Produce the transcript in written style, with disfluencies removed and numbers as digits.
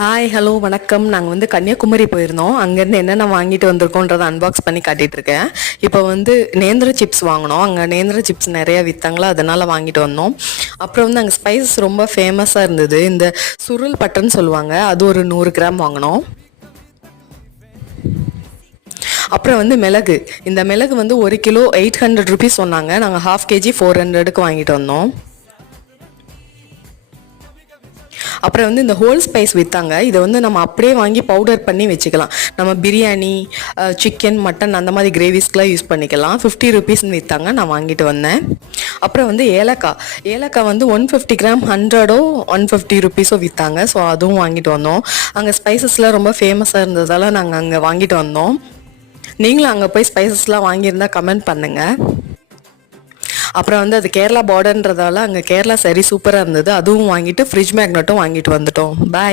Hi hello வணக்கம். நாங்கள் வந்து கன்னியாகுமரி போயிருந்தோம். அங்கேருந்து என்னென்ன வாங்கிட்டு வந்திருக்கோன்றதை அன்பாக்ஸ் பண்ணி காட்டிகிட்டு இருக்கேன். இப்போ வந்து நேந்திர சிப்ஸ் வாங்கினோம். அங்கே நேந்திர சிப்ஸ் நிறையா விற்றாங்களோ அதனால் வாங்கிட்டு வந்தோம். அப்புறம் வந்து அங்கே ஸ்பைசஸ் ரொம்ப ஃபேமஸாக இருந்தது. இந்த சுருள் பட்டன் சொல்லுவாங்க, அது ஒரு 100 கிராம் வாங்கினோம். அப்புறம் வந்து மிளகு, இந்த மிளகு வந்து 1 கிலோ 800 ருபீஸ் சொன்னாங்க. நாங்கள் ½ கேஜி 400க்கு வாங்கிட்டு வந்தோம். அப்புறம் வந்து இந்த ஹோல் ஸ்பைஸ் விற்றாங்க. இதை வந்து நம்ம அப்படியே வாங்கி பவுடர் பண்ணி வச்சுக்கலாம். நம்ம பிரியாணி, சிக்கன், மட்டன் அந்த மாதிரி கிரேவிஸ்க்கெலாம் யூஸ் பண்ணிக்கலாம். 50 ருபீஸ்ன்னு விற்றாங்க. நான் வாங்கிட்டு வந்தேன். அப்புறம் வந்து ஏலக்காய் வந்து 150 கிராம் 100 150 ருபீஸோ விற்றாங்க. ஸோ அதுவும் வாங்கிட்டு வந்தோம். அங்கே ஸ்பைசஸ்லாம் ரொம்ப ஃபேமஸாக இருந்ததால் நாங்கள் அங்கே வாங்கிட்டு வந்தோம். நீங்களும் அங்கே போய் ஸ்பைசஸ்லாம் வாங்கியிருந்தால் கமெண்ட் பண்ணுங்கள். அப்புறம் வந்து அது கேரளா பார்டர்ன்றதால அங்கே கேரளா சரி சூப்பராக இருந்தது. அதுவும் வாங்கிட்டு ஃப்ரிட்ஜ் மேக்னட்டும் வாங்கிட்டு வந்துட்டோம். பாய்.